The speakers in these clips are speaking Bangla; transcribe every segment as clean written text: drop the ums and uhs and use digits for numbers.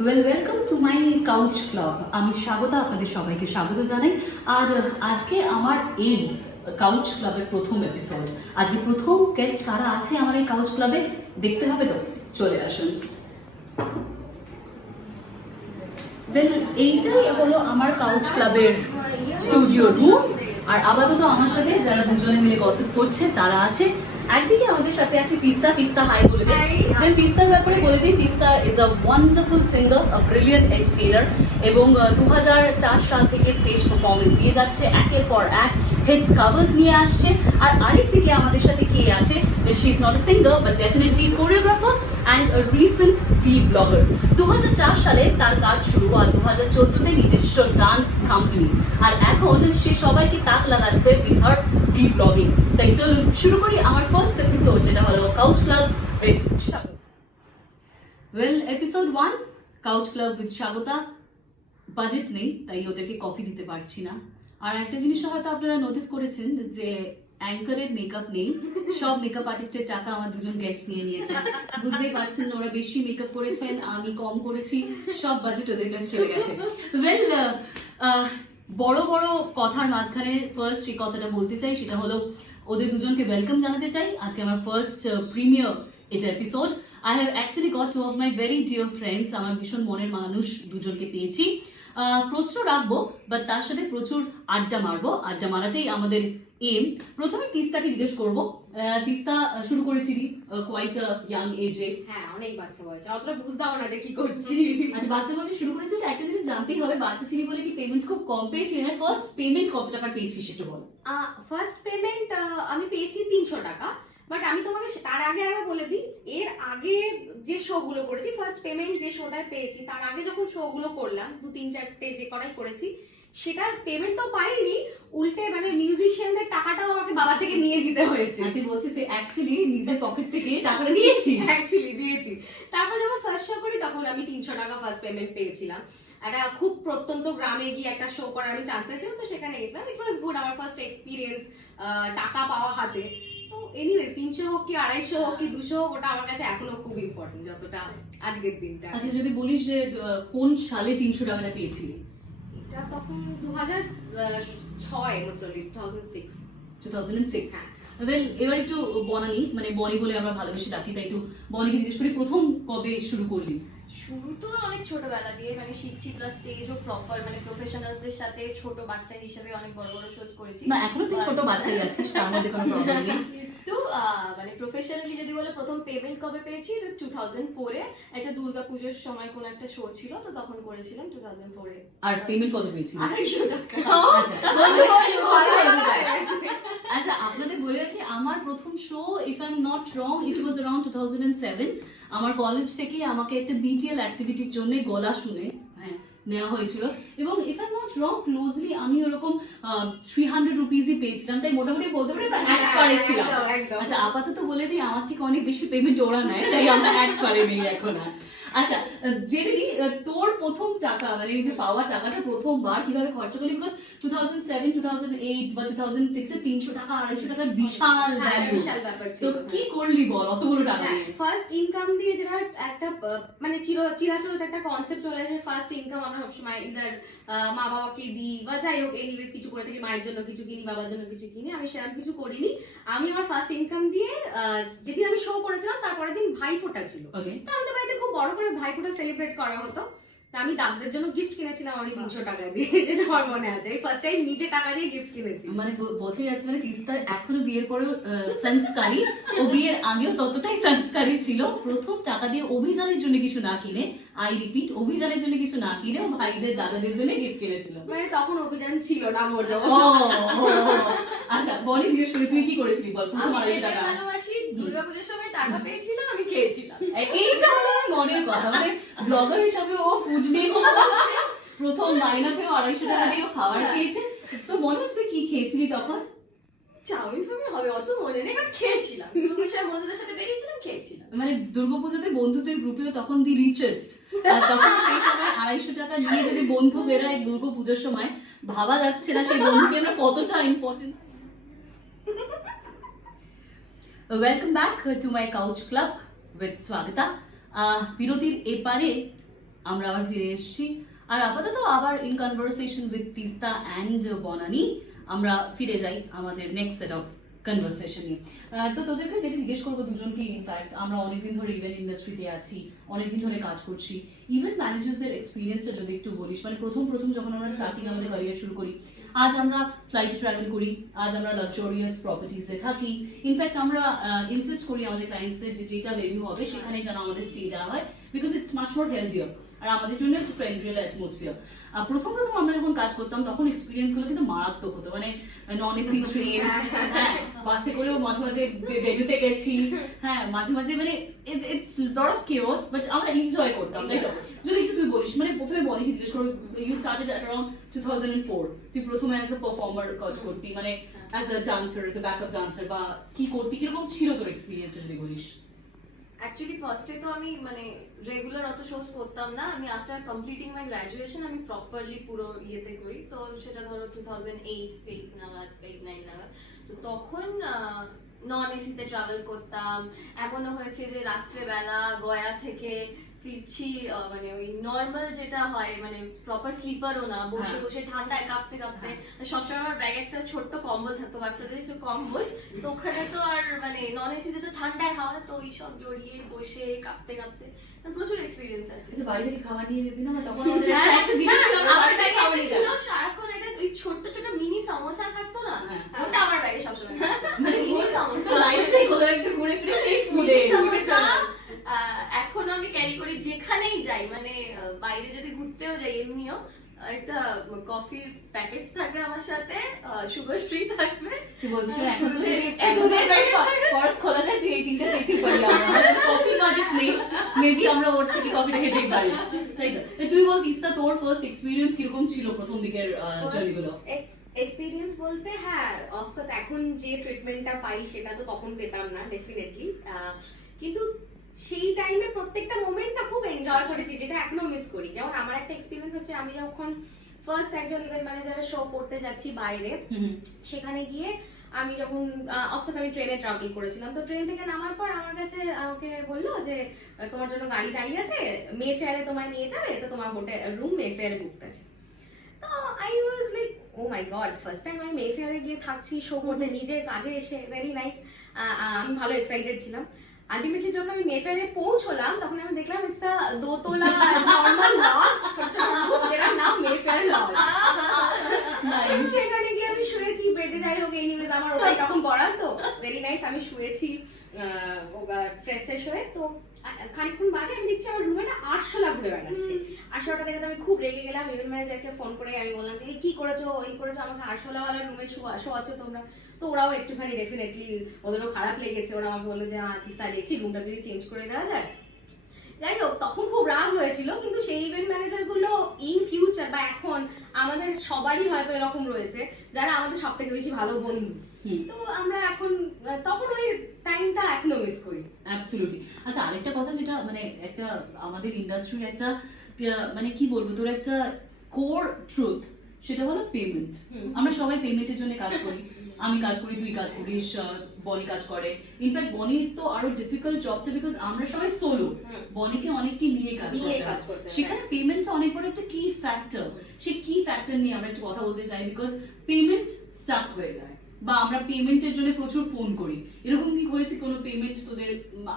Welcome to my couch club. আমি স্বাগতা, আপনাদের সবাইকে স্বাগত জানাই। আর আজকে আমার এই কাউচ ক্লাবের প্রথম এপিসোড। আজকে প্রথম গেস্ট কারা আছে আমার এই কাউচ ক্লাবে দেখতে হবে, তো চলে আসুন। দেন এইটাই হলো আমার কাউচ ক্লাবের স্টুডিও রুম। আর আপাতত আমার সাথে যারা দুজনে মিলে গসিপ করছে তারা আছে। একদিকে আমাদের সাথে আছে তিস্তা। তিস্তা হাই বলে দিই। দেন তিস্তার ব্যাপারে বলে দিই, Teesta is a wonderful singer, a brilliant entertainer, এবং 2004 সাল থেকে স্টেজ পারফরমেন্স দিয়ে যাচ্ছে, একের পর এক হিট কাভার্স নিয়ে আসছে। আর আরেকদিকে আমাদের সাথে কে আছে, she is not a singer but definitely choreographer and a recent film blogger. 2004 সালে তার কাজ শুরু, আর 2014-তে নিজস্ব ডান্স কোম্পানি, আর এখন সে সবাইকে তাক লাগাচ্ছে উইথ হার ফিল্ম ব্লগিং। তাই চলুন শুরু করি আমার ফার্স্ট এপিসোড, যেটা হলো couch club with Swagata. Well, episode 1 couch club with Swagata. Budget নেই, তাই ওদেরকে কফি দিতে পারছি না। আর একটা জিনিস হয়তো আপনারা নোটিস করেছেন যে অ্যাঙ্কারের মেকআপ নেই, সব মেকআপ আর্টিস্টের টাকা আমার দুজন গেস্ট নিয়ে নিয়েছেন। বুঝতেই পারছেন, ওরা বেশি মেকআপ করেছেন, আমি কম করেছি, সব বাজেট ওদের কাছে চলে গেছে। ওয়েল, বড় বড় কথার মাঝখানে ফার্স্ট যে কথাটা বলতে চাই সেটা হলো ওদের দুজনকে ওয়েলকাম জানাতে চাই। আজকে আমার ফার্স্ট প্রিমিয়ার এটা episode. I have actually got to of my very dear friends. আমার ভীষণ মনের মানুষ দুজনকে পেয়েছি। প্রশ্ন রাখবো, বাট তার সাথে প্রচুর আড্ডা মারবো। আড্ডা মারাটাই আমাদের এম। প্রথমে তিস্তাকে জিজ্ঞেস করবো। তিস্তা, শুরু করেছিলি কোয়াইট ইয়াং এজে। হ্যাঁ, অনেক বাচ্চা বয়সে, অতটা বুঝতাম না যে কি করছি। আচ্ছা, বাচ্চা বয়সে শুরু করেছিস, একটা জিনিস জানতেই হবে, বাচ্চা ছিলি বলে কি পেমেন্ট খুব কম পেয়েছিলি? মানে ফার্স্ট পেমেন্ট কত টাকা পেয়েছিস সেটা বল। ফার্স্ট পেমেন্ট আমি পেয়েছি 300 টাকা। বাট আমি তোমাকে তার আগে আগে বলে দিই, এর আগে যে শো গুলো করেছি, ফার্স্ট পেমেন্ট যে শোটায় পেয়েছি, তার আগে যখন শো গুলো করলাম 2-3-4টে যে কটাই করেছি, সেটা পেমেন্ট তো পাইনি, উল্টে মানে মিউজিশিয়ানদের টাকাটাও আমাকে বাবা থেকে নিয়ে দিতে হয়েছে। তুই বলছিস তুই অ্যাকচুয়ালি নিজের পকেট থেকে টাকাটা দিয়েছিস? অ্যাকচুয়ালি দিয়েছি। তারপর যখন ফার্স্ট শো করি তখন আমি 300 টাকা ফার্স্ট পেমেন্ট পেয়েছিলাম। একটা খুব প্রত্যন্ত গ্রামে গিয়ে একটা শো করার আমি চান্স পেয়েছিলাম, তো সেখানে গেছিলাম। ইট ওয়াজ গুড, আমার ফার্স্ট এক্সপিরিয়েন্স টাকা পাওয়া হাতে। তো এনিওয়েজ 300 হোক কি 250 হোক কি 200 হোক, ওটা আমার কাছে এখনো খুব ইম্পর্টেন্ট যতটা আজকের দিনটা। আচ্ছা, যদি বলিস যে কোন সালে 300 টাকাটা পেয়েছিলি? এটা তখন 2006 মোস্ট প্রবাবলি 2006। 2006। ওয়েল, এবার একটু বনানি, মানে বনি বলে আমরা ভালোবেসে ডাকি, তাই একটু বনিকে জিজ্ঞেস করি প্রথম কবে শুরু করলি? শুরু তো অনেক ছোটবেলা দিয়ে, মানে শিখছি, প্লাস স্টেজও প্রপার মানে প্রফেশনালদের সাথে ছোট বাচ্চা হিসেবে অনেক বড় বড় শোজ করেছি। না, এখনো তুই ছোট বাচ্চাই আছিস, তার মধ্যে কোনো প্রবলেম নেই। কিন্তু মানে প্রফেশনালি যদি বলে প্রথম পেমেন্ট কবে পেয়েছি, এটা 2004-এ একটা দুর্গাপুজোর সময় কোন একটা শো ছিল, তো তখন করেছিলাম 2004-এ। আর পেমেন্ট কত পেয়েছিলি? 250 টাকা। আচ্ছা, আপনাদের বলে রাখি, আমার প্রথম show, if I am not wrong, it was around 2007। আমার কলেজ থেকে আমাকে একটা বিটিএল অ্যাক্টিভিটির জন্য গলা শুনে নেওয়া হয়েছিল, এবং if I am not wrong closely আমি ওরকম 300 রুপিজই পেয়েছিলাম, তাই মোটামুটি বলতে পারি এক পারে ছিলাম। আচ্ছা, আপাতত বলে দিই আমার থেকে অনেক বেশি পেমেন্ট ওরা নেয়, তাই আমরা এক পারে নেই এখন আর। আচ্ছা, জেনে নি তোর প্রথম টাকা, মানে এই যে পাওয়া টাকাটা প্রথমবার কিভাবে খরচা করলি? বিকজ 2007, 2008 বা 2006-এ 300 টাকা 250 টাকার বিশাল ভ্যালু। তো কি করলি বল অতগুলো টাকা নিয়ে? ফার্স্ট ইনকাম দিয়ে যেটা একটা মানে চিরাচরিত একটা কনসেপ্ট চলে আসে, ফার্স্ট ইনকাম আমরা সবসময় ইদার মা বাবাকে দিই বা যাই হোক, এনিওয়েজ কিছু করে থাকি, মায়ের জন্য কিছু কিনি, বাবার জন্য কিছু কিনি। আমি সেরকম কিছু করিনি। আমি আমার ফার্স্ট ইনকাম দিয়ে, যেদিন আমি শো করেছিলাম তারপরের দিন ভাইফোঁটা ছিল, তো আমাদের বাড়িতে খুব বড় করে ভাইফোঁটা সেলিব্রেট করা হতো। আমি দাদুদের জন্য গিফট কিনেছিলাম আমি 300 টাকা দিয়ে, যেটা আমার মনে আছে। এই ফার্স্ট টাইম নিজে টাকা দিয়ে গিফট কিনেছি। মানে বোঝাই যাচ্ছে মানে তিস্তা এখনো বিয়ের পরেও সংস্কারী, ও বিয়ের আগেও ততটাই সংস্কারী ছিল। প্রথম টাকা দিয়ে অভিযানের জন্য কিছু না কিনে, আই রিপিট, অভিযানের জন্য কিছু না কিনে ও ভাইদের দাদাদের জন্য গিফট কিনেছিল। মানে তখন অভিযান ছিল না মোর। আচ্ছা, বলি জিজ্ঞেস করি তুই কি করেছিলি বল? আমি খেতে ভালোবাসি, দুর্গাপুজোর সময় টাকা পেয়েছিলাম, আমি খেয়েছিলাম। এইটা আমার মনের কথা, মানে ব্লগার হিসাবে ও ফুড নিয়ে কথা বলছে, প্রথম মাইনা পেয়ে 250 টাকা দিয়ে খাবার খেয়েছে। তো মনে হচ্ছে তুই কি খেয়েছিলি তখন? চাউমিন খাবে হবে অত মনে নেই, বাট খেয়েছিলাম। দুর্গাপুজোর বন্ধুদের সাথে বেরিয়েছিলাম, খেয়েছিলাম। মানে দুর্গাপুজোতে বন্ধুদের গ্রুপেও তখন দি রিচেস্ট, আর তখন সেই সময় 250 টাকা নিয়ে যদি বন্ধু বেরোয় দুর্গাপুজোর সময়, ভাবা যাচ্ছে না সেই বন্ধুকে আমরা কতটা importance. Welcome back to my couch club with Swagata. বিরতির এপারে আমরা আবার ফিরে এসেছি, আর আপাতত আবার in conversation with Teesta and Banani আমরা ফিরে যাই আমাদের নেক্সট সেট অফ কনভারসেশনে। তো তোদেরকে যেটা জিজ্ঞেস করবো দুজনকে, ইনফ্যাক্ট আমরা অনেকদিন ধরে ইভেন্ট ইন্ডাস্ট্রিতে আছি, অনেকদিন ধরে কাজ করছি, ইভেন্ট ম্যানেজার্সদের এক্সপিরিয়েন্সটা যদি একটু বলিস, মানে প্রথম যখন আমরা স্টার্টিং আমাদের ক্যারিয়ার শুরু করি, আজ আমরা ফ্লাইটে ট্রাভেল করি, আজ আমরা লাক্সারিয়াস প্রপার্টিসে থাকি, ইনফ্যাক্ট আমরা ইনসিস্ট করি আমাদের ক্লায়েন্টসদের যে যেটা ভ্যালু হবে সেখানে যেন আমাদের স্টে দেওয়া হয়, because it's much more healthier, আর আমাদের জন্য একটু ফ্রেন্ডলি অ্যাটমসফিয়ার। প্রথম আমরা যখন কাজ করতাম তখন এক্সপিরিয়েন্স গুলো কিন্তু মারাত্মক হতো, মানে নন এসি ট্রেন, হ্যাঁ বাসে করেও মাঝে মাঝে ভেন্যুতে গেছি, হ্যাঁ মাঝে মাঝে মানে it's lot of chaos, but আমরা এনজয় করতাম, তাই তো? যদি একটু তুই বলিস, মানে প্রথমে বলি কি জিজ্ঞেস করবো, ইউ স্টার্টেড অ্যাট অ্যারাউন্ড 2004, তুই প্রথমে অ্যাজ এ পারফর্মার কাজ করতি, মানে as a dancer, as a backup dancer, বা কি করতি, কিরকম ছিল তোর এক্সপিরিয়েন্স যদি বলিস? অ্যাকচুয়ালি ফার্স্টে তো আমি মানে রেগুলার অত শোজ করতাম না, আমি আফটার কমপ্লিটিং মাই গ্র্যাজুয়েশন আমি প্রপারলি পুরো ইয়েতে করি, তো সেটা ধরো 2008 নাগাদ 8-9 নাগাদ। তো তখন নন এসিতে ট্রাভেল করতাম, এমনও হয়েছে যে রাত্রেবেলা গয়া থেকে ফিরছি মানে ওই নর্মাল যেটা হয়, মানে প্রপার স্লিপারও না, বসে বসে ঠান্ডায় কাঁপতে কাঁপতে, সবসময় আমার ব্যাগে একটা ছোট্ট কম্বল থাকতো, বাচ্চাদের একটু কম্বল, তো ওখানে তো আর মানে নন এসিতে তো ঠান্ডায় হাওয়া, তো ওই সব জড়িয়ে বসে কাঁপতে কাঁপতে প্রচুর এক্সপিরিয়েন্স আছে। আচ্ছা, বাড়ি থেকে খাবার নিয়ে যেতি না? তখন আমাদের একটা জিনিস ছিল, আমার ব্যাগে একটা ছিল সারাক্ষণ একটা ওই ছোট্ট ছোট্ট মিনি সমোসা থাকতো না, ওটা আমার ব্যাগে সবসময় থাকতো, মানে মিনি সমোসা, লাইফটাই কোথাও একটু ঘুরে ফিরে সেই ফুডে। এখন আমি ক্যারি করি যেখানেই যাই, মানে বাইরে যদি ঘুরতেও যাই এমনিও একটা কফির প্যাকেট থাকবে আমার সাথে, সুগার ফ্রি থাকবে। তুই বলছিস এখন ফার্স্ট খোলা যায়, তুই এই তিনটা খেতে পারি, আমার কফি বাজেট নেই, মেবি আমরা ওর থেকে কফিটা খেতেই পারি, তাই তো? তুই বল তিস্তা, তোর ফার্স্ট এক্সপিরিয়েন্স কিরকম ছিল প্রথম দিকের জার্নিগুলো? এক্সপিরিয়েন্স বলতে হ্যাঁ অফকোর্স এখন যে ট্রিটমেন্টটা পাই সেটা তো তখন পেতাম না ডেফিনেটলি, কিন্তু সেই টাইমে প্রত্যেকটা মোমেন্ট না খুব এনজয় করেছি, যেটা এখনো মিস করি। যেমন আমার একটা এক্সপিরিয়েন্স হচ্ছে, আমি যখন ফার্স্ট একজন ইভেন্ট ম্যানেজারের শো করতে যাচ্ছি বাইরে, সেখানে গিয়ে আমি যখন অফকোর্স আমি ট্রেনে ট্রাভেল করেছিলাম, তো ট্রেন থেকে নামার পর আমার কাছে আমাকে বললো যে তোমার জন্য গাড়ি দাঁড়িয়ে আছে, মে ফেয়ারে তোমায় নিয়ে যাবে, তো তোমার হোটেল রুম মে ফেয়ারে বুকড আছে। তো I was like oh my God, first time আমি মে ফেয়ারে গিয়ে থাকছি শো করতে, নিজের কাজে এসে, ভেরি নাইস, আমি ভালো এক্সাইটেড ছিলাম। আলটিমেটলি যখন আমি মেফেয়ারে পৌঁছলাম তখন আমি দেখলাম ইটস আ দোতলা নরমাল লজ, ছোট যেটা নাম মেফেয়ার লজ। সেখানে গিয়ে আমি শুয়েছি বেডে, যাই হোক এনিওয়েজ আমার ওটাই তখন বরাদ্দ, ভেরি নাইস, আমি শুয়েছি ফ্রেশ ট্রেশ হয়ে। তো খানিকক্ষণ বাদে আমি দেখছি আমার রুমে একটা আরশোলা ঘুরে বেড়াচ্ছে। আরশোলাটা দেখে তো আমি খুব রেগে গেলাম, ইভেন্ট ম্যানেজারকে ফোন করে আমি বললাম যে কি করেছো, ওই করেছো, আমাকে আরশোলাওয়ালা রুমে শোয়াচ্ছো তোমরা। তো ওরাও একটুখানি ডেফিনেটলি ওদেরও খারাপ লেগেছে, ওরা আমাকে বললো যে তিস্তা দেখছি রুমটা যদি চেঞ্জ করে দেওয়া যায়। যাই হোক তখন খুব রাগ হয়েছিল, কিন্তু সেই ইভেন্ট ম্যানেজার গুলো ইন ফিউচার বা এখন আমাদের সবারই হয়তো এরকম রয়েছে যারা আমাদের সব থেকে বেশি ভালো বন্ধু। তো আমরা এখন তখন ওই টাইমটা এখনো মিস করি। অ্যাবসলিউটলি। আচ্ছা, আরেকটা কথা যেটা মানে একটা আমাদের ইন্ডাস্ট্রির একটা মানে কি বলবো, তোর একটা কোর ট্রুথ, সেটা হলো পেমেন্ট। আমরা সবাই পেমেন্টের জন্য কাজ করি, আমি কাজ করি, তুই কাজ করিস, বনি কাজ করে। ইনফ্যাক্ট বনির তো আরো ডিফিকাল্ট জবটা, বিকজ আমরা সবাই সোলো, বনিকে অনেককে নিয়ে কাজ করতে, সেখানে পেমেন্টটা অনেক বড় একটা কি ফ্যাক্টর। সেই কি ফ্যাক্টর নিয়ে আমরা একটু কথা বলতে চাই, বিকজ পেমেন্ট স্টাক হয়ে যায়, বা আমরা পেমেন্টের জন্য প্রচুর ফোন করি। এরকম কি হয়েছে কোনো পেমেন্ট তোদের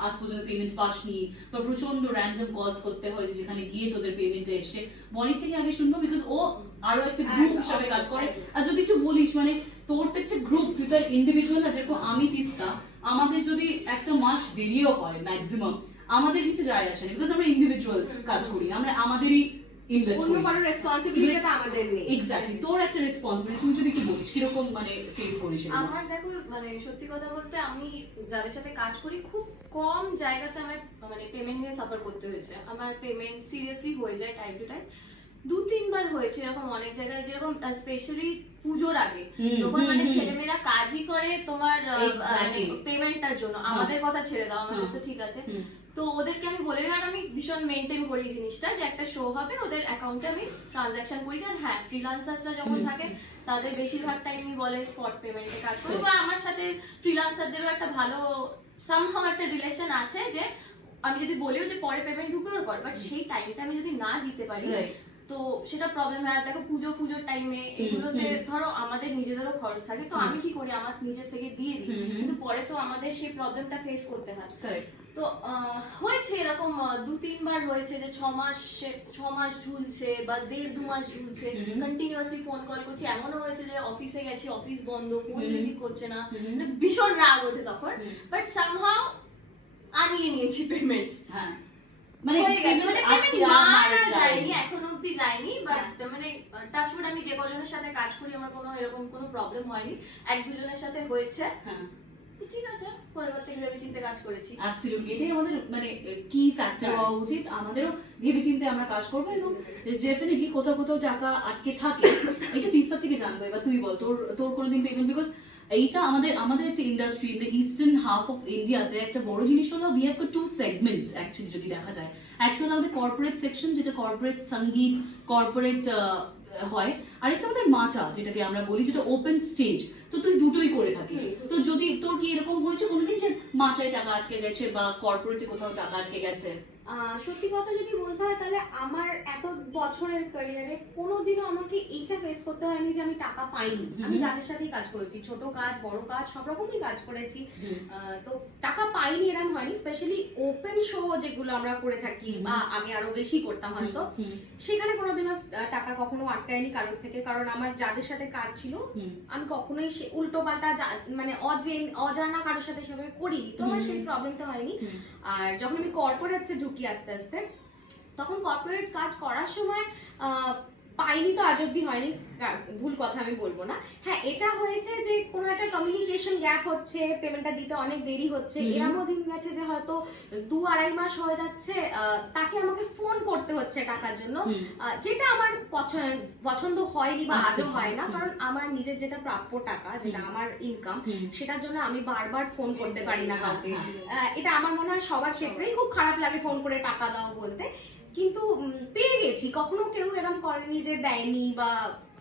আজ পর্যন্ত পেমেন্ট পাসনি, বা প্রচন্ড র্যান্ডম কলস করতে হয়েছে যেখানে গিয়ে তোদের পেমেন্টটা এসছে? বনির থেকে আগে শুনবো, বিকজ ও আরো একটা গ্রুপ হিসাবে কাজ করে। আর যদি একটু বলিস, মানে তোর তো একটা গ্রুপ, তুই তো ইন্ডিভিজুয়াল না, যেরকম আমি তিস্তা, আমাদের যদি একটা মাস দেরিও হয় ম্যাক্সিমাম, আমাদের কিছু যায় আসে না, বিকজ আমরা ইন্ডিভিজুয়াল কাজ করি, আমরা আমাদেরই ইনভেস্ট করি, কোনো রেসপন্সিবিলিটিটা আমাদের নেই। এক্স্যাক্টলি, তোর একটা রেসপন্সিবিলিটি, তুই যদি কি বলিস কিরকম মানে ফেস করিস? আমার দেখো মানে সত্যি কথা বলতে আমি যাদের সাথে কাজ করি খুব কম জায়গাতে আমার মানে পেমেন্ট নিয়ে সাফার করতে হয়েছে। আমার পেমেন্ট সিরিয়াসলি হয়ে যায় টাইম টু টাইম, 2-3 বার হয়েছে এরকম অনেক জায়গায়, যেরকম স্পেশালি পুজোর আগে তখন মানে ছেলেমেয়েরা কাজই করে তোমার পেমেন্টটার জন্য, আমাদের কথা ছেড়ে দাও, আমাদের তো ঠিক আছে। তো ওদেরকে আমি বলে দিলাম, আমি ভীষণ মেনটেন করি এই জিনিসটা, যে একটা শো হবে ওদের অ্যাকাউন্টে আমি ট্রানজাকশন করি। কারণ হ্যাঁ, ফ্রিল্যান্সার্সরা যখন থাকে তাদের বেশিরভাগ টাইমই বলে স্পট পেমেন্টে কাজ করবো, বা আমার সাথে ফ্রিল্যান্সারদেরও একটা ভালো সামহাও একটা রিলেশন আছে, যে আমি যদি বলেও যে পরে পেমেন্ট ঢুকবে ওর পর, বাট সেই টাইমটা আমি যদি না দিতে পারি তো সেটা প্রবলেম হয়। দেখো পুজোর টাইমে এগুলোতে ধরো আমাদের নিজেদেরও খরচ থাকে, তো আমি কি করি আমার নিজের থেকে দিয়ে দিই, কিন্তু পরে তো আমাদের সেই প্রবলেমটা ফেস করতে হয়। তো হয়েছে এরকম 2-3 বার হয়েছে যে 6 মাস ঝুলছে বা 1.5-2 মাস ঝুলছে, কন্টিনিউয়াসলি ফোন কল করছি, এমনও হয়েছে যে অফিসে গেছি অফিস বন্ধ, ফোন রিসিভ করছে না, মানে ভীষণ রাগ ওঠে তখন, বাট সামহাউ আনিয়ে নিয়েছি পেমেন্ট। হ্যাঁ মানে যায়নি এখনো অব্দি যায়নি, বাট মানে টাচউড আমি যে কজনের সাথে কাজ করি আমার কোনো এরকম কোনো প্রবলেম হয়নি, 1-2 জনের সাথে হয়েছে। ঠিক আছে, পরের থেকে ভেবেচিন্তে কাজ করেছি। অ্যাবসলিউটলি, এটাই আমাদের মানে কি ফ্যাক্টর হওয়া উচিত, আমাদেরও ভেবেচিন্তে আমরা কাজ করবো, এবং ডেফিনেটলি কোথাও কোথাও টাকা আটকে থাকে এটা তিস্তার থেকে জানবো। এবার তুই বল তোর কোনোদিন পেমেন্ট, বিকজ এইটা আমাদের একটা industry, the eastern half of ইন্ডিয়াতে একটা বড় জিনিস হলো we have to segments actually যদি দেখা যায়। একটা হলো আমাদের কর্পোরেট সেকশন, যেটা কর্পোরেট সঙ্গীত কর্পোরেট হয়, আরেকটা আমাদের মাচা যেটাকে আমরা বলি, যেটা ওপেন স্টেজ। তো তুই দুটোই করে থাকিস, তো যদি তোর কি এরকম হয়েছে কোনোদিন যে মাচায় টাকা আটকে গেছে বা কর্পোরেটে কোথাও টাকা আটকে গেছে? সত্যি কথা যদি বলতে হয় তাহলে আমার এত বছরের ক্যারিয়ারে কোনোদিনও আমাকে এইটা ফেস করতে হয়নি যে আমি টাকা পাইনি। আমি যাদের সাথেই কাজ করেছি, ছোট কাজ বড় কাজ সব রকমই কাজ করেছি, তো টাকা পাইনি এরকম হয়নি। স্পেশালি ওপেন শো যেগুলো আমরা করে থাকি বা আগে আরো বেশি করতাম হয়তো, সেখানে কোনোদিনও টাকা কখনো আটকায়নি কারোর থেকে, কারণ আমার যাদের সাথে কাজ ছিল আমি কখনোই উল্টো পাল্টা মানে অজানা কারোর সাথে সেভাবে করিনি, তো আমার সেই প্রবলেমটা হয়নি। আর যখন আমি কর্পোরেটসে ঢুকি আস্তে আস্তে, তখন কর্পোরেট কাজ করার সময় পাইনি তো আজ অব্দি হয়নি, ভুল কথা আমি বলবো না। হ্যাঁ, এটা হয়েছে যে কোনো একটা কমিউনিকেশন গ্যাপ হচ্ছে, পেমেন্টটা দিতে অনেক দেরি হচ্ছে, এরকমও দিন গেছে যে হয়তো 2-2.5 মাস হয়ে যাচ্ছে, তাকে আমাকে ফোন করতে হচ্ছে টাকার জন্য, যেটা আমার পছন্দ হয়নি বা আদৌ হয় না, কারণ আমার নিজের যেটা প্রাপ্য টাকা, যেটা আমার ইনকাম, সেটার জন্য আমি বারবার ফোন করতে পারি না কাউকে। এটা আমার মনে হয় সবার ক্ষেত্রেই খুব খারাপ লাগে ফোন করে টাকা দাও বলতে, কিন্তু পেয়ে গেছি। কখনো কেউ এরকম করেনি যে দেয়নি বা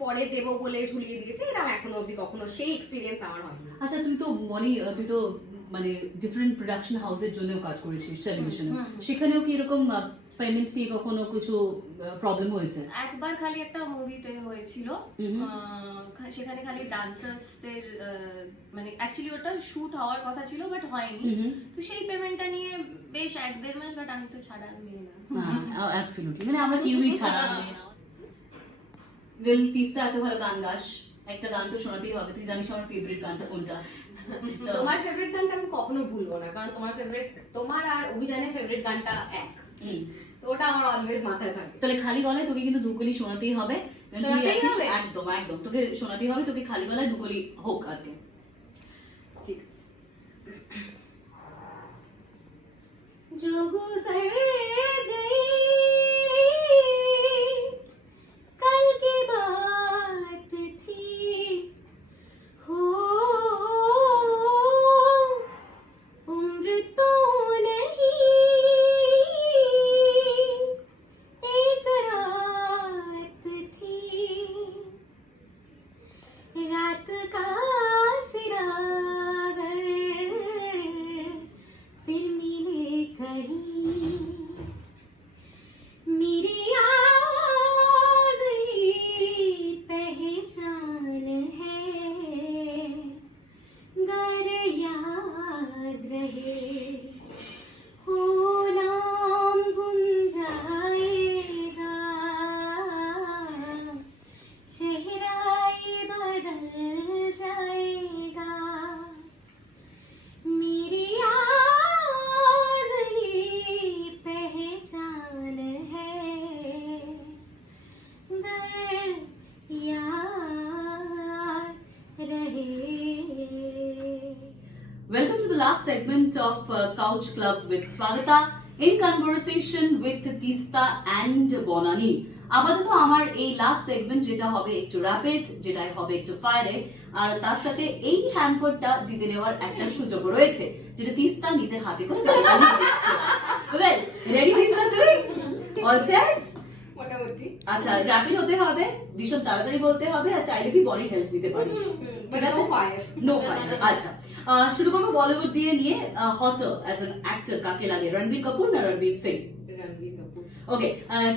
পরে দেবো বলে ঝুলিয়ে দিয়েছে, এরকম এখনো অব্দি কখনো সেই এক্সপিরিয়েন্স আমার হয়নি। আচ্ছা, তুই তো মানে ডিফারেন্ট প্রোডাকশন হাউসের জন্যও কাজ করেছিস টেলিভিশনে, সেখানেও কি এরকম পেমেন্ট নিয়ে কখনো কিছু প্রবলেম হয়েছে? একবার খালি একটা মুভিতে হয়েছিল, সেখানে খালি ডান্সার্সদের মানে অ্যাকচুয়ালি ওটা শুট হওয়ার কথা ছিল বাট হয়নি, তো সেই পেমেন্টটা নিয়ে বেশ 1-1.5 মাস, বাট আমি তো ছাড়া মেয়ে না। অ্যাবসলিউটলি, মানে আমরা কেউই ছাড়া মেয়ে না। ওয়েল, তিস্তা এত ভালো গান গাস, একটা গান তো শোনাতেই হবে। তুই জানিস আমার ফেভারিট গানটা কোনটা? তোমার ফেভারিট গানটা আমি কখনো ভুলবো না, কারণ তোমার আর অভিযানের ফেভারিট গানটা এক, তো ওটা আমার অলওয়েজ মাথায় থাকে। তাহলে খালি গলায় তোকে কিন্তু দুকলি শোনাতেই হবে। একদম একদম তোকে শোনাতেই হবে, তোকে খালি গলায় দুকলি হোক আজকে। ঠিক আছে। जो गुजर गई कल की बात थी, हो उम्र तो नहीं, एक रात थी, रात का सिरागर फिर मिले कहीं, मेरी आज़ी पहचान है, गर याद रहे हो नाम गुम जाएगा, चेहरा ये बदल जाएगा, मेरी पहचान है, गर याद रहे। Welcome to the last segment of Couch Club with Swagata in conversation with Tista and Bonani. আপাতত আমার এই লাস্ট সেগমেন্ট যেটা হবে একটু র্যাপিড, যেটা হবে একটু ফায়ারে, আর তার সাথে এই হ্যাম্পারটা জিতে নেওয়ার একটা সুযোগ রয়েছে, যেটা তিস্তা নিজের হাতে করে রেডি। তিস্তা তুই অল সেট? মোটামুটি। আচ্ছা, র্যাপিড হতে হবে, ভীষণ তাড়াতাড়ি বলতে হবে, আর চাইলে তুই বডির হেল্প নিতে পারিস, ঠিক আছে? No fire. No fire. আচ্ছা, শুরু করবো বলিউড দিয়ে নিয়ে হট অ্যাজ অ্যান অ্যাক্টর কাকে লাগে, রণবীর কাপুর না রণবীর সিং? রণবীর কাপুর। ওকে,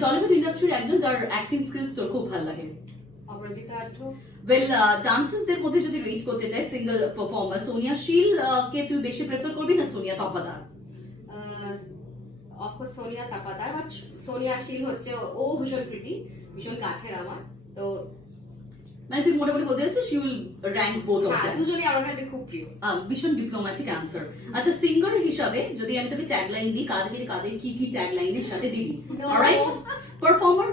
টলিউড ইন্ডাস্ট্রির একজন যার অ্যাক্টিং স্কিলস তোর খুব ভালো লাগে। অপরাজিতা আত্র। ওয়েল, ডান্সার্সদের মধ্যে যদি রেট করতে চাই সিঙ্গেল পারফর্মার, সোনিয়া শীল কে তুই বেশি প্রেফার করবি না সোনিয়া তপাদার? অফকোর্স সোনিয়া তাপাদার, বাট সোনিয়া শীল হচ্ছে ও ভীষণ প্রিটি, ভীষণ কাছের আমার, তো মানে তুই মোটামুটি বলতে চাচ্ছিস she will rank both of হ্যাঁ দেম। দুজনেই আমার কাছে খুব প্রিয়। ভীষণ ডিপ্লোম্যাটিক অ্যান্সার। আচ্ছা, সিঙ্গার হিসাবে যদি আমি তোকে ট্যাগলাইন দিই, কাদের কাদের কি কি ট্যাগলাইনের সাথে দিবি? No. Alright, performer?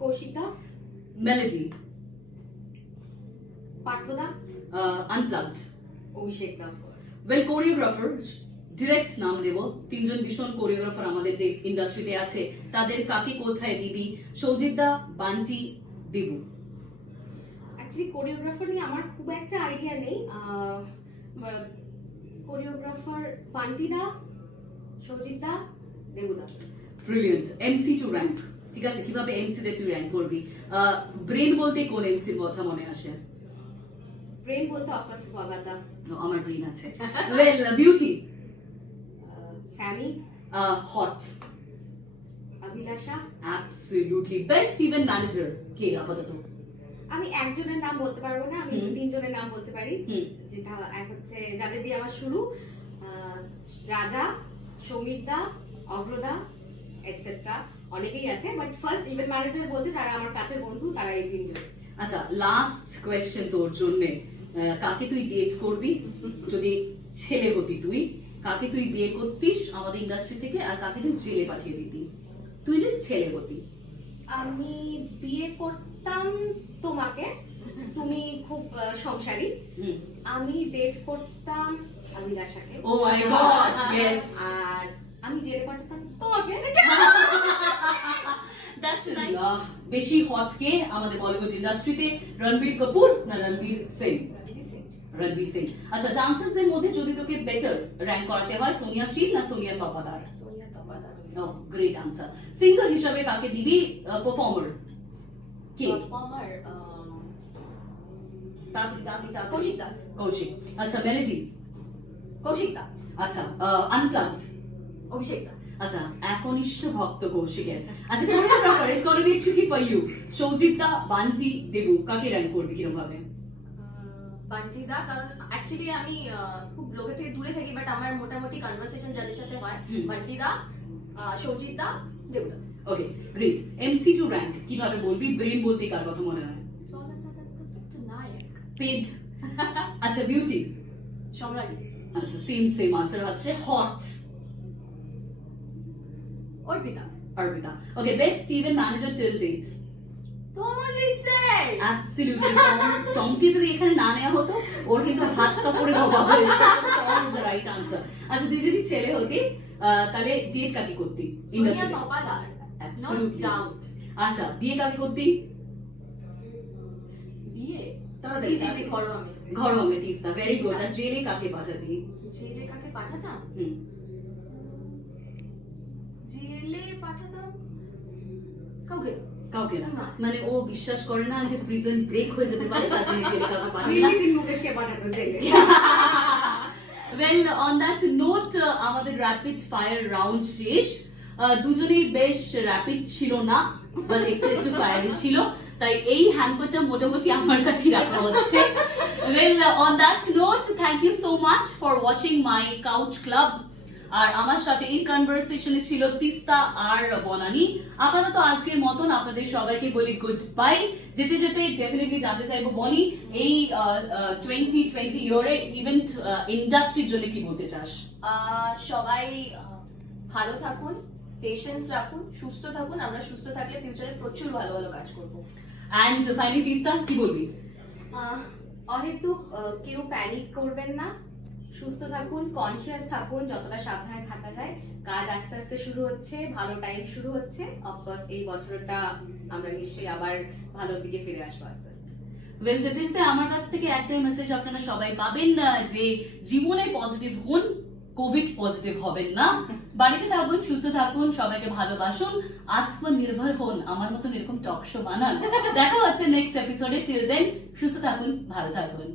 কৌশিকদা, মেলোডি? পার্থদা, আনপ্লাগড? অভিষেকদা অফকোর্স। ওয়েল, কোরিওগ্রাফার ডিরেক্ট নাম দেব, তিনজন ভীষণ কোরিওগ্রাফার আমাদের যে ইন্ডাস্ট্রিতে আছে, তাদের কাকে কোথায় দিবি? সৌজিত দা, বান্টি, দেবু? অ্যাকচুয়ালি কোরিওগ্রাফার নিয়ে আমার খুব একটা আইডিয়া নেই। কোরিওগ্রাফার বান্টিদা, সৌজিতদা, দেবুদা। ব্রিলিয়েন্ট। এমসি টু র্যাঙ্ক, ঠিক আছে, কিভাবে এমসি তে তুই র্যাঙ্ক করবি? ব্রেন বলতে কোন এমসির কথা মনে আসে? ব্রেন বলতে অফকোর্স স্বাগতা। No, আমার ব্রেন আছে। Well, beauty? Sammy, hot? Abhilasha. Absolutely. Best event manager কে আপাতত? আমি একজনের নাম বলতে পারবো না, আমি হুম। তিনজনের নাম বলতে পারি। হুম। যেটা এক হচ্ছে যাদের দিয়ে আমার শুরু, রাজা, সমীরদা, অগ্রদা এটসেট্রা, অনেকেই আছে, বাট ফার্স্ট ইভেন্ট ম্যানেজার বলতে যারা আমার কাছের বন্ধু তারা এই তিনজন। আচ্ছা, লাস্ট কোয়েশ্চেন তোর জন্য, কাকে তুই ডেট করবি যদি ছেলে হতি তুই? কাকে তুই বিয়ে করতিস আমাদের ইন্ডাস্ট্রি থেকে, আর কাকে তুই জেলে পাঠিয়ে দিতি তুই যদি ছেলে হতি? আমি বিয়ে করতাম তোমাকে, তুমি খুব সংসারী। হুম। আমি ডেট করতাম অভিলাষাকে। Oh my God, yes. আর আমি জেলে পাঠাতাম তোমাকে। That's nice. বেশি হট কে আমাদের বলিউড ইন্ডাস্ট্রিতে, রণবীর কাপুর না রণবীর সিং? রণবীর সিং। আচ্ছা, ডান্সারদের মধ্যে যদি তোকে বেটার র্যাঙ্ক করাতে হয়, সোনিয়া শীল না Sonia Tapadar? Sonia Tapadar. Oh, great answer. Singer হিসাবে কাকে দিবি? পারফর্মার কে? পারফর্মার কৌশিকদা। কৌশিক। আচ্ছা, মেলোডি? কৌশিকদা। আচ্ছা, আনপ্লাগড? অভিষেকদা। আচ্ছা, একনিষ্ঠ ভক্ত কৌশিকের। আচ্ছা, choreographer, it's gonna be tricky for you. Soujit da, Bunty, Debu, কাকে র্যাঙ্ক করবি কিরকম ভাবে? বান্টিদা, কারণ অ্যাকচুয়ালি আমি খুব লোকের থেকে দূরে থাকি, বাট আমার মোটামুটি কনভারসেশন যাদের সাথে হয়, হুম। বান্টিদা, সৌজিতদা, দেবদা। Okay, great. MC to rank কিভাবে বলবি? ব্রেন বলতে কার কথা মনে হয়? নায়ক। পেড? আচ্ছা, বিউটি? সম্রাজ্ঞী। আচ্ছা, সেম আনসার হচ্ছে hot? Arpita. Arpita. Okay, best event manager till date? Tamojit Singh. Absolutely. টমকে যদি এখানে না নেওয়া হতো, ওর কিন্তু হাত কাপড়ের অভাব হয়ে যেত। Tom is the right answer. আচ্ছা, তুই যদি ছেলে হতি তাহলে ডেট কাকে করতি সোনিয়া ইন্ডাস্ট্রিতে? তপাদার। Absolutely. Not doubt. আচ্ছা, বিয়ে কাকে করতি? বিয়ে তাড়াতাড়ি, দিদি ঘরো আমি। ঘরোয়া মে তিস্তা। Very good. আর জেলে কাকে পাঠাতি? জেলে কাকে পাঠাতাম? হুম। জেলে পাঠাতাম কাউকে। কাউকে না, না। মানে ও বিশ্বাস করে না যে প্রিজন ব্রেক হয়ে যেতে পারে, তার জন্য জেলে কাউকে পাঠায় না। নীলিদিন মুকেশকে পাঠাতো জেলে। ওয়েল, অন দ্যাট নোট আমাদের র্যাপিড ফায়ার রাউন্ড শেষ। দুজনেই বেশ র্যাপিড ছিল না, বাট একটু ফায়ারি ছিল, তাই এই হ্যাম্পারটা মোটামুটি আমার কাছে রাখা হচ্ছে। Well, on that note, thank you so much for watching my couch club. আর আমার সাথে এই কনভারসেশনে ছিল তিস্তা আর বনানী। আপাতত আজকের মতন আপনাদের সবাইকে বলি গুড বাই। যেতে যেতে ডেফিনেটলি জানতে চাইবো, বনি, এই 2020 ইয়ারে ইভেন্ট ইন্ডাস্ট্রির জন্য কি বলতে চাস? সবাই ভালো থাকুন, পেশেন্স রাখুন, সুস্থ থাকুন। আমরা সুস্থ থাকলে ফিউচারে প্রচুর ভালো ভালো কাজ করবো। অ্যান্ড ফাইনালি তিস্তা, কি বলবি? অহেতুক কেউ প্যানিক করবেন না, সুস্থ থাকুন, কনসিয়াস থাকুন, যতটা সাবধানে থাকা যায়। কাজ আস্তে আস্তে শুরু হচ্ছে, ভালো টাইম শুরু হচ্ছে। অফকোর্স এই বছরটা আমরা নিশ্চয়ই আবার ভালো দিকে ফিরে আসবো আস্তে আস্তে। ওয়েল, যেতে যেতে আমার কাছ থেকে একটাই মেসেজ আপনারা সবাই পাবেন, যে জীবনে পজিটিভ হন, কোভিড পজিটিভ হবেন না। বাড়িতে থাকুন, সুস্থ থাকুন, সবাইকে ভালোবাসুন, আত্মনির্ভর হন, আমার মতন এরকম টক শো বানান। দেখা হচ্ছে নেক্সট এপিসোডে। টিল দেন সুস্থ থাকুন, ভালো থাকুন।